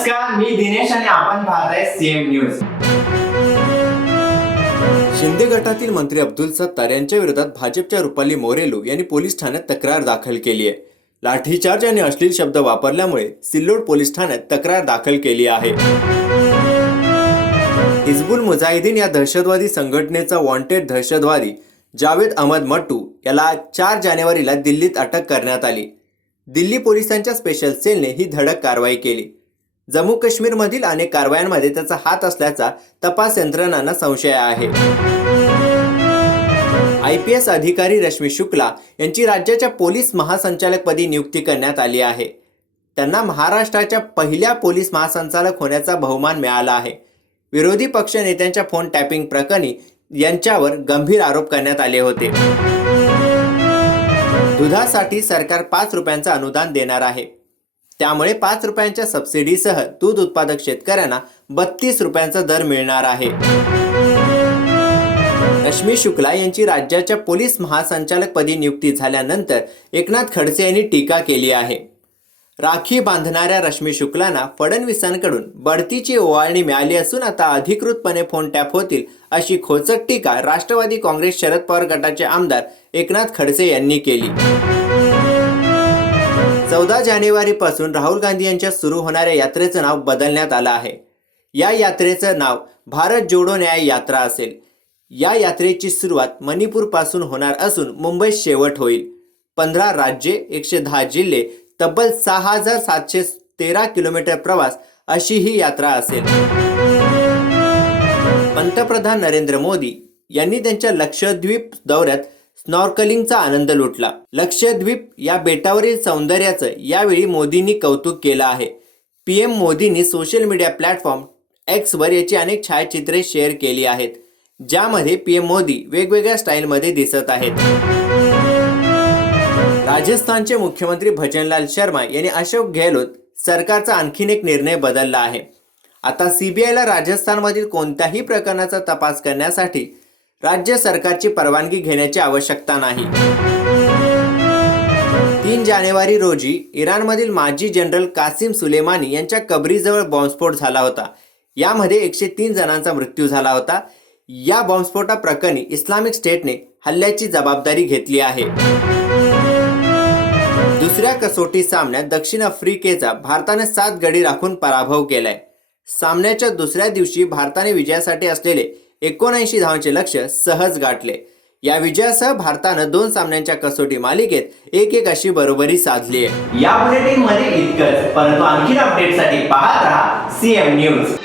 नमस्कार, मी दिनेश आणि आपण पाहताय सीएम न्यूज. शिंदे गटातील मंत्री अब्दुल सत्तार यांच्या विरोधात भाजपच्या रुपाली मोरेलो यांनी पोलीस ठाण्यात तक्रार दाखल केली आहे. लाठीचार्ज आणि अश्लील शब्द वापरल्यामुळे सिल्लोड पोलीस ठाण्यात तक्रार दाखल केली आहे. हिजबुल मुजाहिदीन या दहशतवादी संघटनेचा वॉन्टेड दहशतवादी जावेद अहमद मट्टू याला 4 जानेवारीला दिल्लीत अटक करण्यात आली. दिल्ली पोलिसांच्या स्पेशल सेलने ही धडक कारवाई केली. जम्मू काश्मीरमधील अनेक कारवायांमध्ये त्याचा हात असल्याचा तपास यंत्रणांना संशय आहे. IPS अधिकारी रश्मी शुक्ला यांची राज्याच्या पोलीस महासंचालकपदी नियुक्ती करण्यात आली आहे. त्यांना महाराष्ट्राच्या पहिल्या पोलीस महासंचालक होण्याचा बहुमान मिळाला आहे. विरोधी पक्ष नेत्यांच्या फोन टॅपिंग प्रकरणी यांच्यावर गंभीर आरोप करण्यात आले होते. दुधासाठी सरकार 5 रुपयांचं अनुदान देणार आहे. त्यामुळे 5 रुपयांच्या सबसिडीसह दूध उत्पादक शेतकऱ्यांना 32 रुपयांचा दर मिळणार आहे. रश्मी शुक्ला यांची राज्याच्या पोलीस महासंचालकपदी नियुक्ती झाल्यानंतर एकनाथ खडसे यांनी टीका केली आहे. राखी बांधणाऱ्या रश्मी शुक्लांना फडणवीसांकडून बढतीची ओवाळणी मिळाली असून आता अधिकृतपणे फोन टॅप होतील अशी खोचक टीका राष्ट्रवादी काँग्रेस शरद पवार गटाचे आमदार एकनाथ खडसे यांनी केली. 14 जानेवारीपासून राहुल गांधी यांच्या सुरू होणाऱ्या यात्रेचं नाव बदलण्यात आलं आहे. या यात्रेचं नाव भारत जोडो न्याय यात्रा असेल. या यात्रेची सुरुवात मणिपूरपासून होणार असून मुंबईत शेवट होईल. 15 राज्ये, 110 जिल्हे, तब्बल 6713 किलोमीटर प्रवास अशी ही यात्रा असेल. पंतप्रधान नरेंद्र मोदी यांनी त्यांच्या लक्षद्वीप दौऱ्यात स्नॉर्कलिंगचा आनंद लुटला. लक्षद्वीप या बेटावरील सौंदर्याचं यावेळी मोदींनी कौतुक केलं आहे. PM मोदींनी सोशल मीडिया प्लॅटफॉर्म Xवर याची अनेक छायाचित्रे शेअर केली आहेत, ज्यामध्ये PM मोदी वेगवेगळ्या स्टाईलमध्ये दिसत आहेत. राजस्थानचे मुख्यमंत्री भजनलाल शर्मा यांनी अशोक गेहलोत सरकारचा आणखीन एक निर्णय बदलला आहे. आता CBIला राजस्थानमधील कोणत्याही प्रकरणाचा तपास करण्यासाठी राज्य सरकारची परवानगी घेण्याची आवश्यकता नाही. 3 जानेवारी रोजी इराणमधील माजी जनरल कासिम सुलेमानी यांच्या कबरीजवळ बॉम्बस्फोट झाला होता. यामध्ये 103 जणांचा मृत्यू झाला होता. या बॉम्बस्फोटाप्रकरणी इस्लामिक स्टेटने हल्ल्याची जबाबदारी घेतली आहे. दुसऱ्या कसोटी सामन्यात दक्षिण आफ्रिकेचा भारताने 7 गडी राखून पराभव केलाय. सामन्याच्या दुसऱ्या दिवशी भारताने विजयासाठी असलेले 79 धावांचे लक्ष्य सहज गाठले. या विजयासह भारतानं 2 सामन्यांच्या कसोटी मालिकेत 1-1 अशी बरोबरी साधली आहे. या बुलेटिन मध्ये इतकंच, परंतु आणखी अपडेटसाठी पाहत राहा सीएम न्यूज.